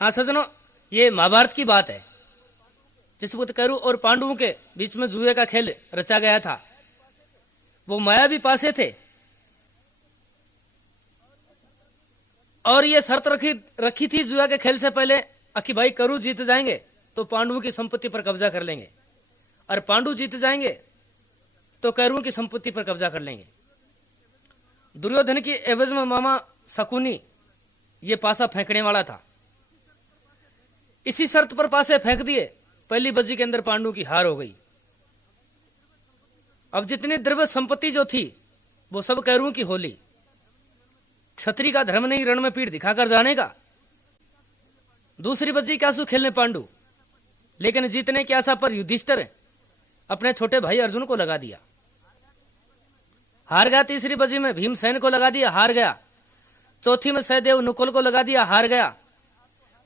हाँ सज्जनों, ये महाभारत की बात है जिस कौरव और पांडवों के बीच में जुए का खेल रचा गया था। वो माया भी पासे थे और ये शर्त रखी थी जुआ के खेल से पहले कि भाई कौरव जीत जाएंगे तो पांडवों की संपत्ति पर कब्जा कर लेंगे और पांडु जीत जाएंगे तो कौरवों की संपत्ति पर कब्जा कर लेंगे। दुर्योधन की एवज में मामा शकुनी ये पासा फेंकने वाला था। इसी शर्त पर पासे फेंक दिए, पहली बजी के अंदर पांडु की हार हो गई। अब जितनी द्रव्य संपत्ति जो थी वो सब कौरवों की होली। छतरी का धर्म नहीं रण में पीठ दिखाकर जाने का। दूसरी बजी के आंसू खेलने पांडु, लेकिन जीतने की आशा पर युधिष्ठिर अपने छोटे भाई अर्जुन को लगा दिया, हार गया। तीसरी बजी में भीमसेन को लगा दिया, हार गया। चौथी में सहदेव नुकुल को लगा दिया, हार गया।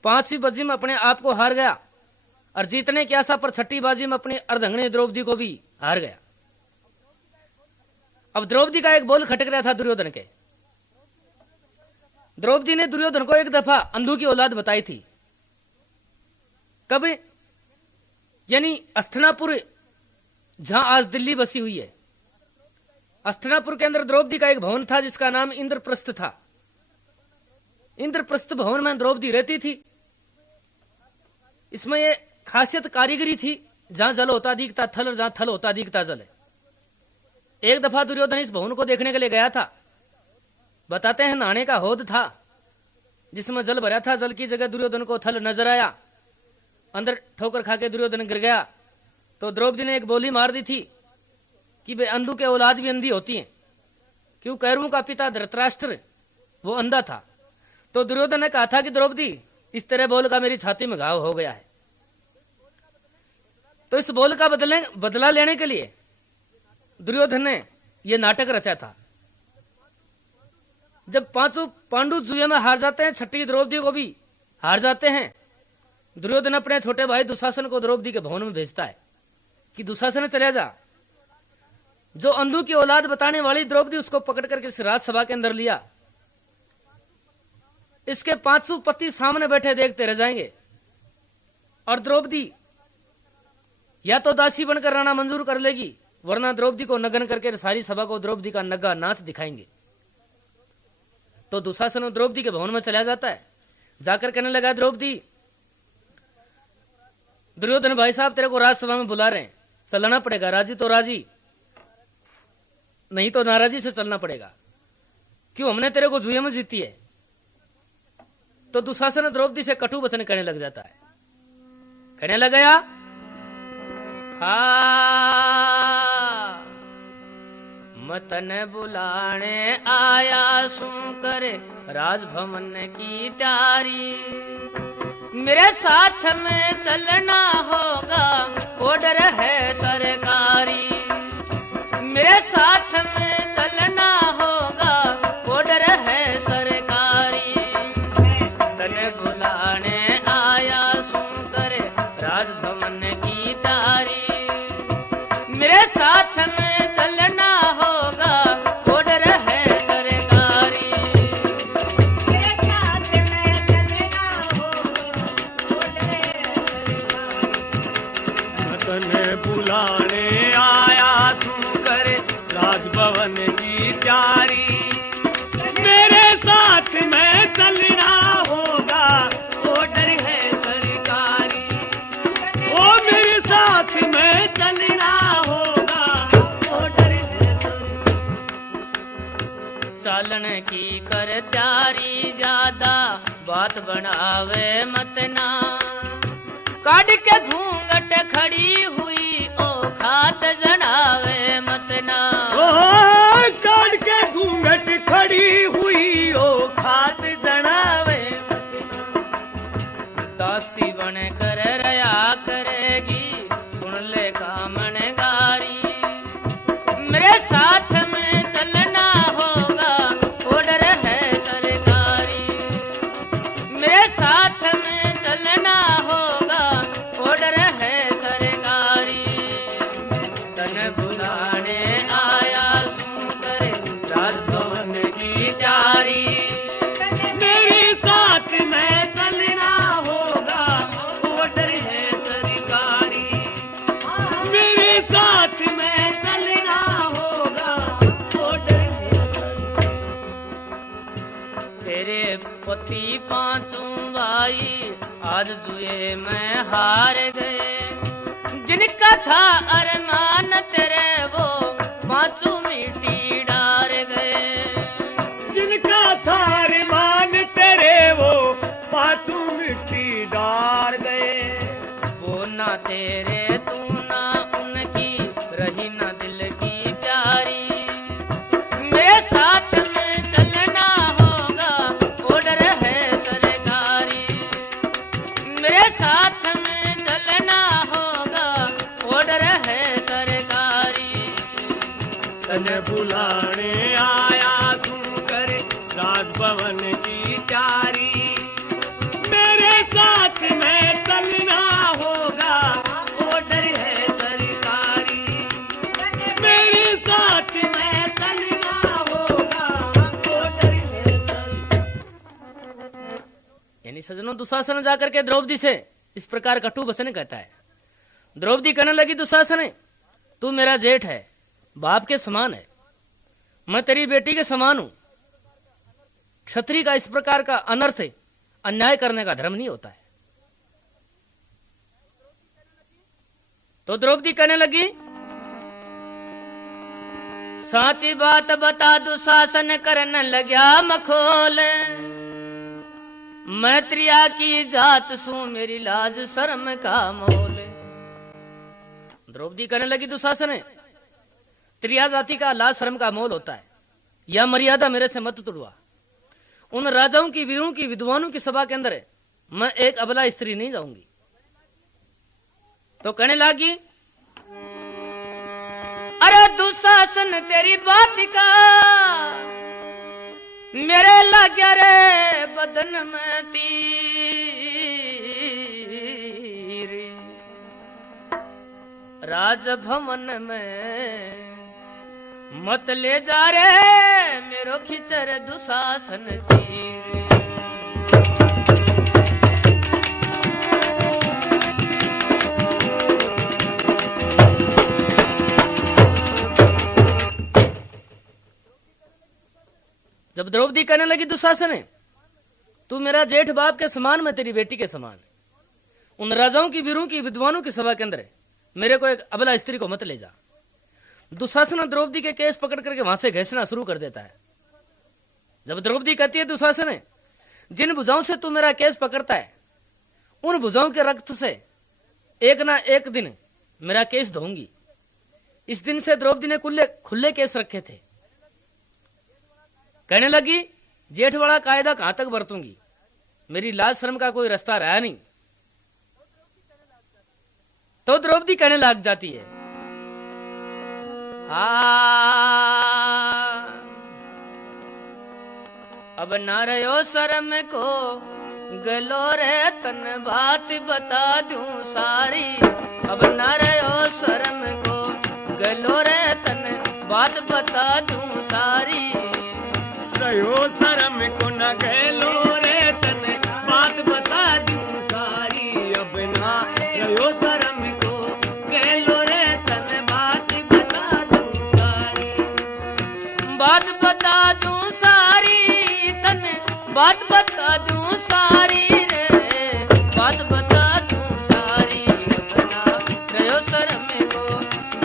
पांचवी बजी में अपने आप को हार गया और जीतने की आशा पर छठी बाजी में अपनी अर्धांगिनी द्रौपदी को भी हार गया। अब द्रौपदी का एक बोल खटक रहा था दुर्योधन के। द्रौपदी ने दुर्योधन को एक दफा अंधू की औलाद बताई थी। कब? यानी अस्थनापुर, जहां आज दिल्ली बसी हुई है। अस्थनापुर के अंदर द्रौपदी का एक भवन था जिसका नाम इंद्रप्रस्थ था। इंद्रप्रस्थ भवन में द्रौपदी रहती थी। इसमें ये खासियत कारीगरी थी, जहां जल होता दिखता थल और जहां थल होता दिखता जल। एक दफा दुर्योधन इस भवन को देखने के लिए गया था। बताते हैं नहाने का हौद था जिसमें जल भरा था। जल की जगह दुर्योधन को थल नजर आया। अंदर ठोकर खाके दुर्योधन गिर गया तो द्रौपदी ने एक बोली मार दी थी कि वे अंधू के औलाद भी अंधी होती हैं। क्यों? कौरवों का पिता धृतराष्ट्र वो अंधा था। तो दुर्योधन ने कहा था कि द्रौपदी, इस तरह बोल का मेरी छाती में घाव हो गया है। तो इस बोल का बदला लेने के लिए दुर्योधन ने यह नाटक रचा था। जब पांचों पांडु जुए में हार जाते हैं, छठी द्रौपदी को भी हार जाते हैं, दुर्योधन अपने छोटे भाई दुशासन को द्रौपदी के भवन में भेजता है कि दुशासन चले जा। जो अंधू की औलाद बताने वाली द्रौपदी, उसको पकड़ करके इस राजसभा के अंदर लिया। इसके पांचों पति सामने बैठे देखते रह जाएंगे और द्रौपदी या तो दासी बनकर रहना मंजूर कर लेगी, वरना द्रौपदी को नग्न करके सारी सभा को द्रौपदी का नग्गा नाच दिखाएंगे। तो दुशासन द्रौपदी के भवन में चला जाता है। जाकर कहने लगा, द्रौपदी, दुर्योधन भाई साहब तेरे को राजसभा में बुला रहे हैं, चलना पड़ेगा। राजी तो राजी, नहीं तो नाराजी से चलना पड़ेगा। क्यों? हमने तेरे को जुए में जीती है। तो दुशासन द्रौपदी से कटु वचन कहने लग जाता है। कहने लग गया, मतन बुलाने आया सू करे राजभवन की तैयारी। मेरे साथ में चलना होगा, ऑर्डर है सरकारी। मेरे साथ में चलना होगा, ऑर्डर है सरकारी। तने बुलाने आया सू करे राजभवन की तैयारी। मेरे साथ में चलना होगा, ऑर्डर है सरकारी। मेरे साथ में चलना होगा, ऑर्डर है सरकारी। तने बुलाने आया तू करे राजभवन की तैयारी। मेरे साथ में चलना होगा, ऑर्डर है सरकारी। ओ मेरे साथ में चलना होगा, ऑर्डर है सरकारी। चालन की कर तैयारी, ज्यादा बात बनावे मतना। काट के घूंघट खड़ी हुई, ओ खात जनावे मतना। काट के घूंघट खड़ी हुई, ओ खात जनावे मतना। दासी बन कर रया करेगी, सुन ले कामन गारी। मेरे साथ में चलना होगा, ऑर्डर है सरकारी। मेरे साथ में चलना होगा, ऑर्डर है सरकारी। तन बुलाने आया ती पांचों भाई आज जुए में हार गए। जिनका था अरमान तेरे वो पांचों मिट्टी डार गए। जिनका था अरमान तेरे वो पांचों मिट्टी डार गए। वो ना तेरे तू ना उनकी रही ना दिल की प्यारी। मेरे साथ में चलना होगा ऑर्डर है सरकारी। मेरे साथ में चलना होगा ऑर्डर है सरकारी। तने बुलाने आया तू कर राजभवन की तैयारी। मेरे साथ में चलना होगा ऑर्डर है सरकारी। मेरे साथ में चलना होगा ऑर्डर है सरकारी। यानी सजनों दुशासन जाकर के द्रौपदी से इस प्रकार कटु वचन कहता है। द्रौपदी कहने लगी दुशासन तू मेरा जेठ है, बाप के समान है, मैं तेरी बेटी के समान हूं। क्षत्रिय का इस प्रकार का अनर्थ अन्याय करने का धर्म नहीं होता है। तो द्रौपदी कहने लगी साची बात बता दुशासन करने लग्या मखोल। मैं त्रिया की जात सू मेरी लाज शर्म का मोल। द्रौपदी कहने लगी दुशासन त्रिया जाति का लाज शर्म का मोल होता है। यह मर्यादा मेरे से मत तोड़वा। उन राजाओं की वीरों की विद्वानों की सभा के अंदर मैं एक अबला स्त्री नहीं जाऊंगी। तो कहने लगी अरे दुशासन तेरी बात का मेरे लाग्या रे बदन में तीर। राजभवन में मत ले जा रे मेरो खिचर दुशासन चीर। जब द्रौपदी कहने लगी दुशासन तू मेरा जेठ बाप के समान, मैं तेरी बेटी के समान। उन राजाओं की वीरों की विद्वानों की सभा के अंदर मेरे को एक अबला स्त्री को मत ले जा। दुशासन द्रौपदी के केस पकड़ करके वहां से घसीटना शुरू कर देता है। जब द्रौपदी कहती है दुशासन जिन भुजाओं से तू मेरा केस पकड़ता है उन भुजाओं के रक्त से एक ना एक दिन मेरा केस धोऊंगी। इस दिन से द्रौपदी ने खुले केस रखे थे। कहने लगी जेठ वाला कायदा कहां तक बरतूंगी, मेरी लाज शर्म का कोई रास्ता रहा नहीं। तो द्रौपदी कहने लग जाती है अब ना रहो शर्म को गलो रे तन बात बता दूं सारी। अब ना रहो शर्म को गलो रे तन बात बता दूं सारी। रहो शर्म को न गलो रे तन बात बता दूं सारी। अब ना रहो शर्म को गलो रे तन बात बता दूं सारी। बात बता दूं सारी तन बात बता दूं सारी रे बात बता दूं सारी। अपना रहो शर्म को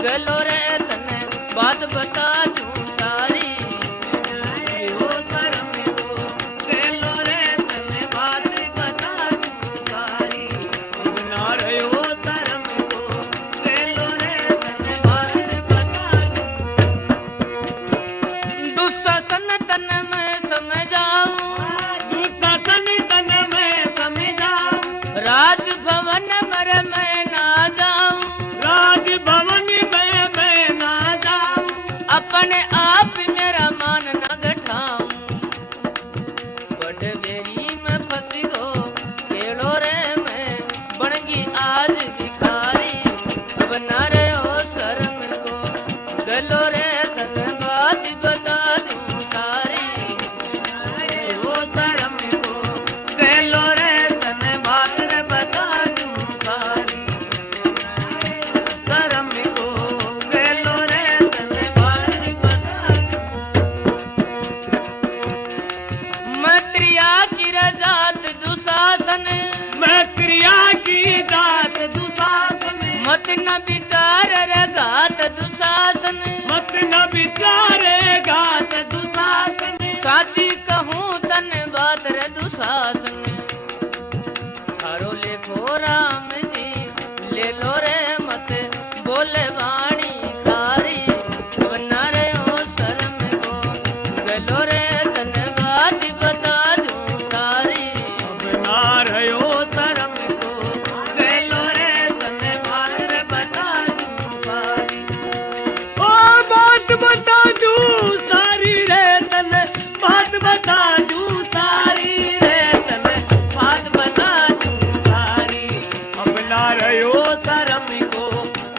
गलो रे तन बात बता दूं सारी। रहो शर्म को गलो रे तन बात बता दूं सारी। अब ना रहो शर्म को गलो रे तन बात बता दूं। दुशासन तन में समझाऊं राजभवन मर मैं ना जाऊं। राजभवन में मैं ना जाऊं। अपने चारे घाट दुशासन साची कहूँ तन बात रे दुशासन थारो लेखो राम जी ले लो रे मत बोले वाणी खारी बना रे हो शर्म को गलो रे तन बात बता दूं सारी बना रहो शर्म को गलो रे तन बात बता दूं सारी ओ बात बता दूं सारी रे तन बात बता दूं सारी रे तन बात बता दूं सारी अब ना रहो शर्म को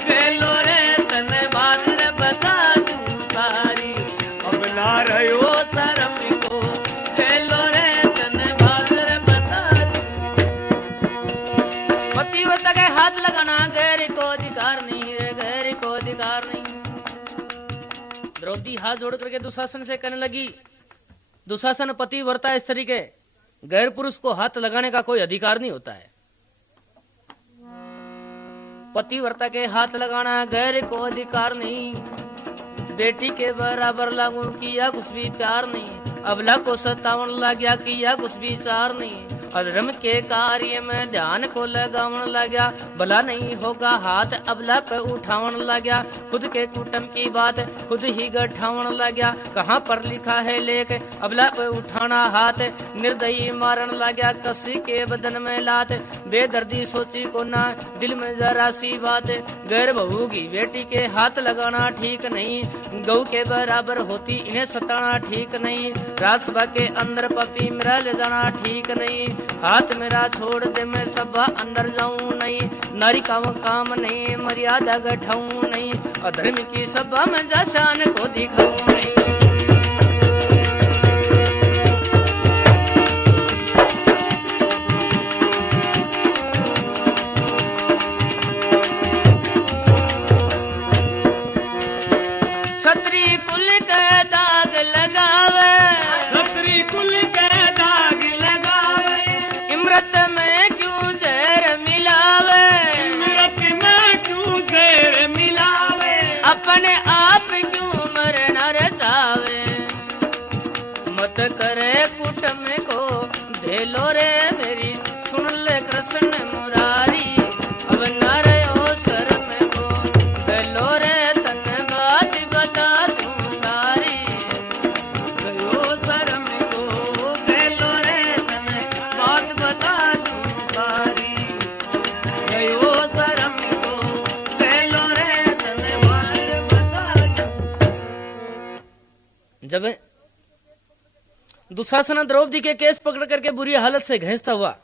गलो रे तन बात बता दूं सारी अब ना रहो शर्म को गलो रे तन बात बता दूं पतिव्रता के हाथ लगाना गैर को अधिकार नहीं रे गैर को अधिकार नहीं। द्रौपदी हाथ जोड़ करके दुशासन से कहने लगी दुशासन पतिव्रता स्त्री के गैर पुरुष को हाथ लगाने का कोई अधिकार नहीं होता है। पतिव्रता के हाथ लगाना गैर को अधिकार नहीं। बेटी के बराबर लागू किया कुछ भी प्यार नहीं। अबला को सतावन लग गया किया कुछ भी विचार नहीं। अधर्म के कार्य में ध्यान को लगावन लग गया भला नहीं होगा हाथ अबला पे उठावन लग गया। खुद के कुटुंब की बात खुद ही गठावन लग गया। कहाँ पर लिखा है लेख अबला पे उठाना हाथ निर्दयी मारन लग गया। कसी के बदन में लात बेदर्दी सोची को ना दिल में जरा सी बात। गैर बहू की बेटी के हाथ लगाना ठीक नहीं। गऊ के बराबर होती इन्हें सताना ठीक नहीं। राजसभा के अंदर पपी मेरा ले जाना ठीक नहीं। हाथ मेरा छोड़ दे मैं सभा अंदर जाऊं नहीं। नारी का काम नहीं मर्यादा गठाऊं नहीं। अधर्म की सभा में जासान को दिखाऊं नहीं। छत्री कुल का दाग लगावे छत्री कुल के दाग लगावे इमरत में क्यों जहर मिलावे। इमरत में क्यों जहर मिलावे अपने आप क्यों मरना रचावे। मत करे कुटुंब को धेलो रे मेरी सुन ले कृष्ण मुरारी। अब न रहो शर्म को गलो रे तन बात बता दूं सारी। गयो शर्म को गलो रे तन बात बता दूं सारी। गयो शर्म को गलो रे तन बात बता दूं। जब दुशासन द्रौपदी के केस पकड़ करके बुरी हालत से घसीटता हुआ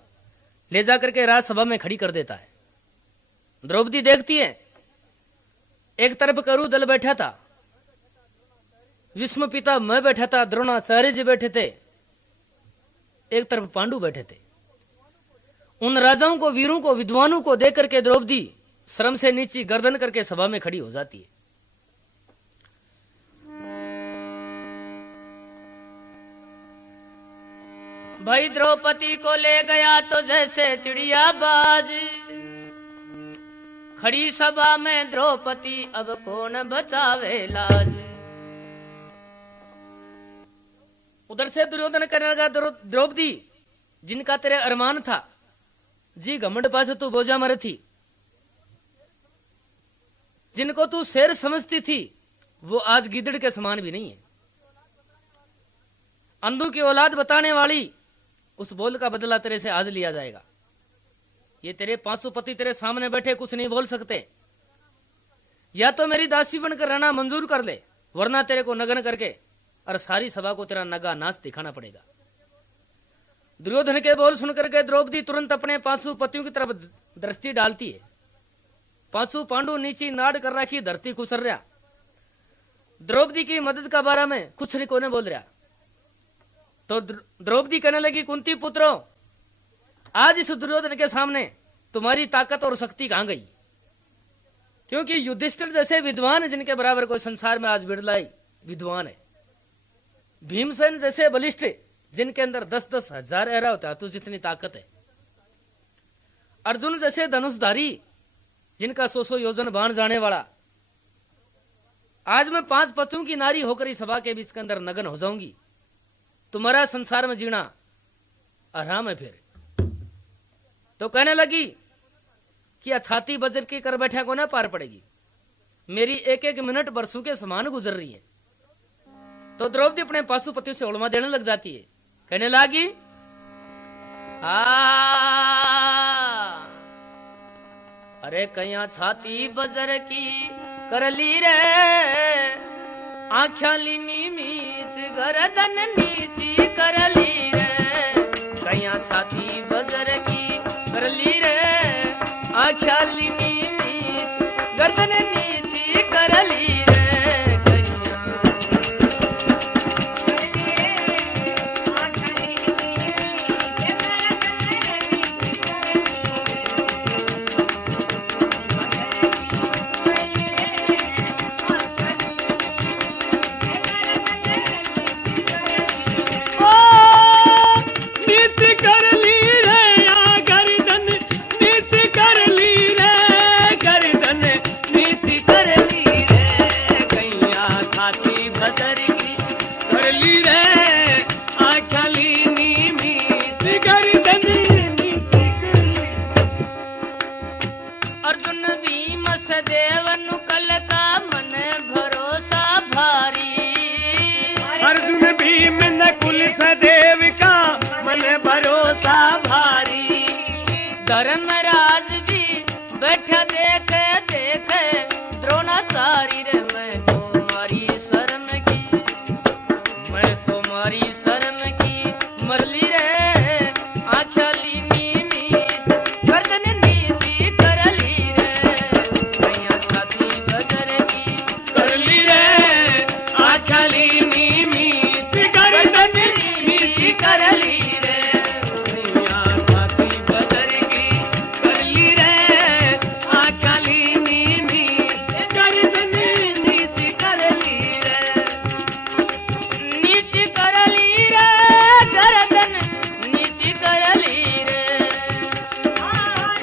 ले जाकर के राजसभा में खड़ी कर देता है। द्रौपदी देखती है एक तरफ करु दल बैठा था। विष्णु पिता मैं बैठा था। द्रोणाचार्य जी बैठे थे। एक तरफ पांडु बैठे थे। उन राजाओं को वीरों को विद्वानों को देख करके द्रौपदी श्रम से नीचे गर्दन करके सभा में खड़ी हो जाती है। भाई द्रौपदी को ले गया तो जैसे चिड़िया बाज। खड़ी सभा में द्रौपदी अब कौन बचावे लाज। उधर से दुर्योधन करने लगा द्रौपदी जिनका तेरे अरमान था जी घमंड पास तू बोझा मर थी। जिनको तू शेर समझती थी वो आज गिदड़ के समान भी नहीं है। अंधों की औलाद बताने वाली उस बोल का बदला तेरे से आज लिया जाएगा। ये तेरे 500 पति तेरे सामने बैठे कुछ नहीं बोल सकते। या तो मेरी दासी बनकर रहना मंजूर कर ले वरना तेरे को नग्न करके और सारी सभा को तेरा नगा नाच दिखाना पड़ेगा। दुर्योधन के बोल सुनकर के द्रौपदी तुरंत अपने 500 पतियों की तरफ दृष्टि डालती है। 500 पांडु नीचे नाड़ कर रखी धरती खुसर रहा। द्रौपदी की मदद का बारे में कुछ नहीं कोने बोल रहा। तो द्रौपदी कहने लगी कुंती पुत्रों आज इस दुर्योधन के सामने तुम्हारी ताकत और शक्ति कहां गई। क्योंकि युधिष्ठिर जैसे विद्वान जिनके बराबर कोई संसार में आज बिरलाई विद्वान है। भीमसेन जैसे बलिष्ठ जिनके अंदर 10-10 हजार एरा होता है तो जितनी ताकत है। अर्जुन जैसे धनुषधारी जिनका 100 योजन बाण जाने वाला आज मैं 5 पतियों की नारी होकर इस सभा के बीच के अंदर नग्न हो जाऊंगी। तुम्हारा संसार में जीना आराम है। फिर तो कहने लगी कि छाती बजर के कर बैठा को ना पार पड़ेगी, मेरी एक एक मिनट बरसों के समान गुजर रही है। तो द्रौपदी अपने पाशुपतियों से उलमा देने लग जाती है। कहने लगी अरे कया छाती बजर की कर ली रे, आख्या लीनी मीच गर्दन नीची कर ली रे। कया छाती बजर की कर ली रे, आख्या लीनी मीच गर्दन नीची कर ली रे। अर्जुन भीम सदेवन कल का मन भरोसा भारी, अर्जुन भीम नकुल सदेव का मन भरोसा भारी। धर्मराज भी बैठा देखे देखे द्रोणाचार्य रे, मैं तुम्हारी शर्म की, मैं तुम्हारी शर्म की मरली रे। आख्या लीनी मीच गर्दन नीची कर ली रे, कया छाती बजर की कर ली रे। आख्या लीनी मीच गर्दन नीची कर ली रे, कया छाती बजर की कर ली रे। आख्या लीनी मीच गर्दन नीची कर ली रे, नीची कर ली रे, गर्दन नीची कर ली रे।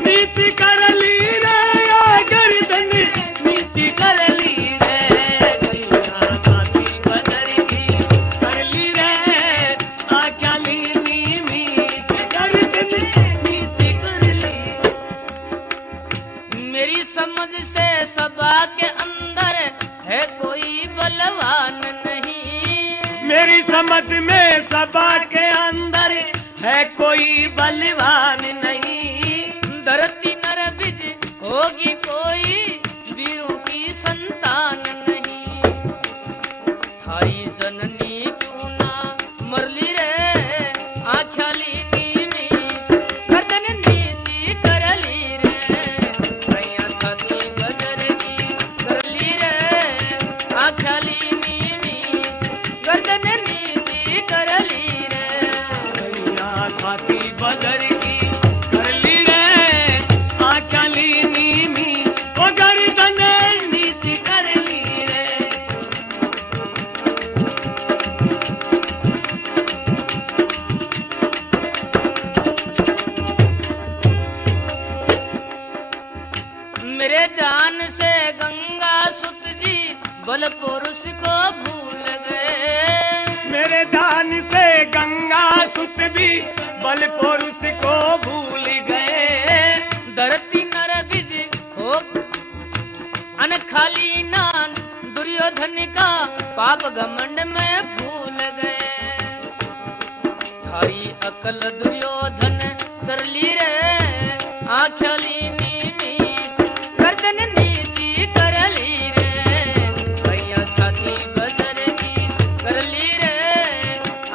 नीति कर ली रे, गर्दन नीति कर ली रे। कया छाती बजर की कर ली रे, आख्या लीनी मीच गर्दन नीति कर ली। मेरी समझ से सभा के अंदर है कोई बलवान नहीं, मेरी समझ में सभा के अंदर है कोई बलवान नहीं। धरती नर बिज होगी कोई वीरों की संतान नहीं। थारी जननी क्यों ना मरली रे, आख्या लीनी मीच गर्दन नीची कर ली रे। कया छाती बजर की कर ली रे, आख्या लीनी मीच गर्दन नीची कर ली रे। कया छाती बजर की कर ली रे, आख्या लीनी मीच गर्दन नीति कर ली रे। मेरे जान से गंगा सुत जी बल पुरुष को भूल गए। मेरे दान से गंगा सुत भी बल पुरुष को भूल गए। धरती नर बिज हो अन खाली नान, दुर्योधन का पाप घमंड में भूल गए। थारी अकल दुर्योधन कर ली रे, आख्या लीनी मीच गर्दन नीची कर ली रे। कया छाती बजर की कर ली रे,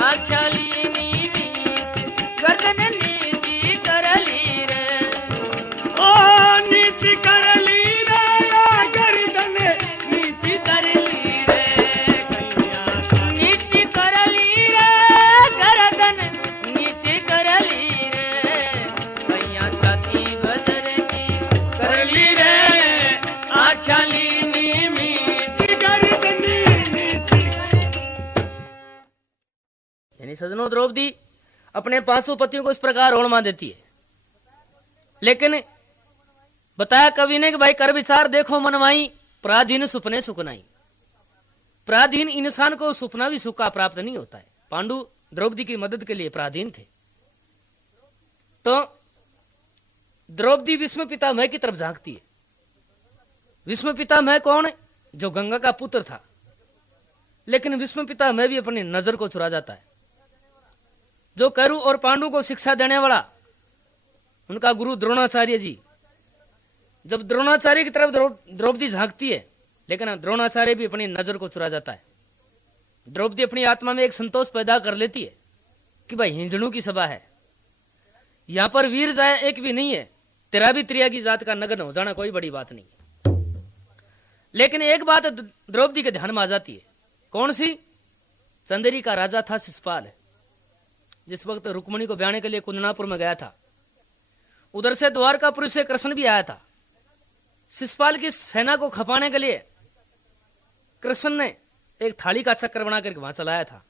आख्या लीनी मीच गर्दन नीची कर ली रे। ओ नीति कर ली रे, गर्दन नीति कर ली रे। कया नीची कर ली रे, गर्दन नीची कर ली रे। कया छाती बजर की कर ली रे, आख्या लीनी मीच गर्दन नीति। यानी सजनों, द्रौपदी अपने 500 पतियों को इस प्रकार ओढ़ देती है। लेकिन बताया कवि ने कि भाई कर विचार देखो मनमाई, पराधीन सुपने सुकनाई। पराधीन इंसान को सुपना भी सुख का प्राप्त नहीं होता है। पांडु द्रौपदी की मदद के लिए पराधीन थे। तो द्रौपदी विष्णु पितामह की तरफ झांकती है। विष्णु पितामह कौन है? जो गंगा का पुत्र था। लेकिन विष्णु पितामह भी अपनी नजर को चुरा जाता है। जो कौरव और पांडु को शिक्षा देने वाला उनका गुरु द्रोणाचार्य जी, जब द्रोणाचार्य की तरफ द्रौपदी झांकती है, लेकिन द्रोणाचार्य भी अपनी नजर को चुरा जाता है। द्रौपदी अपनी आत्मा में एक संतोष पैदा कर लेती है कि भाई हिंजड़ों की सभा है, यहां पर वीर जाए एक भी नहीं है, तेरा भी त्रिया की जात का नगन हो जाना कोई बड़ी बात नहीं है। लेकिन एक बात द्रौपदी के ध्यान में आ जाती है। कौन सी? चंदेरी का राजा था शिशुपाल, जिस वक्त रुक्मणी को ब्याहने के लिए कुंदनापुर में गया था। उधर से द्वारकापुर से कृष्ण भी आया था। शिशुपाल की सेना को खपाने के लिए कृष्ण ने एक थाली का चक्कर बनाकर वहां चलाया था।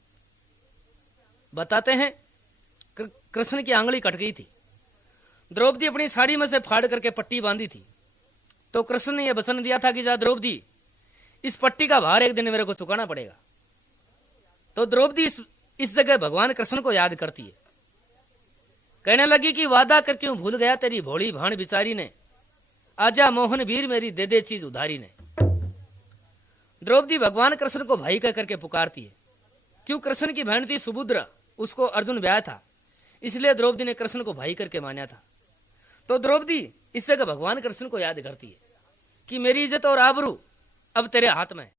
बताते हैं कृष्ण की आंगली कट गई थी। द्रौपदी अपनी साड़ी में से फाड़ करके पट्टी बांधी थी। तो कृष्ण ने यह वचन दिया था कि जा द्रौपदी, इस पट्टी का भार एक दिन मेरे को चुकाना पड़ेगा। तो द्रौपदी इस जगह भगवान कृष्ण को याद करती है। कहने लगी कि वादा कर क्यों भूल गया तेरी भोली भाण बिचारी ने, आजा मोहन वीर मेरी दे दे चीज उधारी ने। द्रौपदी भगवान कृष्ण को भाई कह करके पुकारती है। क्यों? कृष्ण की बहन थी सुभद्रा, उसको अर्जुन ब्याह था, इसलिए द्रौपदी ने कृष्ण को भाई करके माना था। तो द्रौपदी इस जगह भगवान कृष्ण को याद करती है कि मेरी इज्जत और आबरू अब तेरे हाथ में है।